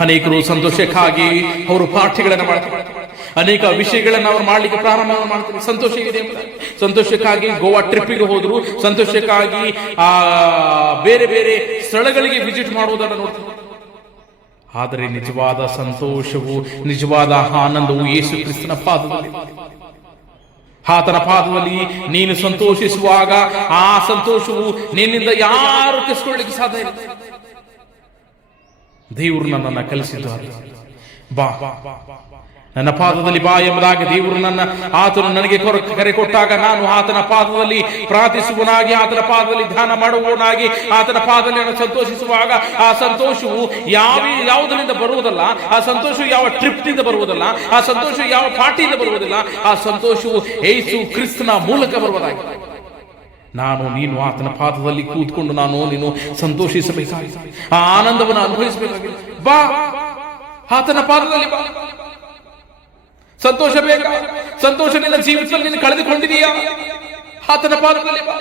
ಅನೇಕರು ಸಂತೋಷಕ್ಕಾಗಿ ಅವರು ಪಾಠಗಳನ್ನು ಮಾಡ್ತಾರೆ, ಅನೇಕ ವಿಷಯಗಳನ್ನು ಅವರು ಮಾಡ್ಲಿಕ್ಕೆ ಪ್ರಾರಂಭ ಮಾಡ್ತಾರೆ. ಸಂತೋಷ ಇದೆ, ಸಂತೋಷಕ್ಕಾಗಿ ಗೋವಾ ಟ್ರಿಪ್ಪಿಗೆ ಹೋದ್ರು, ಸಂತೋಷಕ್ಕಾಗಿ ಬೇರೆ ಬೇರೆ ಸ್ಥಳಗಳಿಗೆ ವಿಸಿಟ್ ಮಾಡುವುದನ್ನು ನೋಡ್ತಾರೆ. ಆದರೆ ನಿಜವಾದ ಸಂತೋಷವು, ನಿಜವಾದ ಆನಂದವು ಯೇಸು ಕ್ರಿಸ್ತನ ಪಾದದಲ್ಲಿ. ಆತನ ಪಾದದಲ್ಲಿ ನೀನು ಸಂತೋಷಿಸುವಾಗ ಆ ಸಂತೋಷವು ನಿನ್ನಿಂದ ಯಾರು ಕಿಸ್ಕೊಳ್ಳಿಕ್ಕೆ ಸಾಧ್ಯ ಇಲ್ಲ. ದೇವರು ನನ್ನನ್ನು ಕಲಿಸಿದ್ದಾರೆ, ಬಾ ನನ್ನ ಪಾದದಲ್ಲಿ ಬಾ ಎಂಬುದಾಗಿ ದೇವರು ಆತನು ನನಗೆ ಕರೆ ಕೊಟ್ಟಾಗ ನಾನು ಆತನ ಪಾದದಲ್ಲಿ ಪ್ರಾರ್ಥಿಸುವನಾಗಿ, ಆತನ ಪಾದದಲ್ಲಿ ಧ್ಯಾನ ಮಾಡುವವನಾಗಿ, ಆತನ ಪಾದದಲ್ಲಿ ನಾನು ಸಂತೋಷಿಸುವಾಗ ಆ ಸಂತೋಷವು ಯಾವುದರಿಂದ ಬರುವುದಲ್ಲ, ಆ ಸಂತೋಷವು ಯಾವ ಟ್ರಿಪ್ನಿಂದ ಬರುವುದಲ್ಲ, ಆ ಸಂತೋಷವು ಯಾವ ಪಾರ್ಟಿಯಿಂದ ಬರುವುದಿಲ್ಲ, ಆ ಸಂತೋಷವು ಯೇಸು ಕ್ರಿಸ್ತನ ಮೂಲಕ ಬರುವುದಾಗಿದೆ. ನಾನು ನೀನು ಆತನ ಪಾದದಲ್ಲಿ ಕೂತ್ಕೊಂಡು ನೀನು ಸಂತೋಷಿಸಬೇಕಾಗಿದೆ, ಆ ಆನಂದವನ್ನು ಅನುಭವಿಸಬೇಕಾಗಿದೆ. ಬಾ ಆತನ ಪಾದದಲ್ಲಿ ಬಾ. ಸಂತೋಷ ಬೇಕಾ? ಸಂತೋಷ ನಿನ್ನ ಜೀವಿತದಲ್ಲಿ ನೀನು ಕಳೆದುಕೊಂಡಿದೆಯಾ? ಆತನ ಪಾದದಲ್ಲಿ ಬಾ.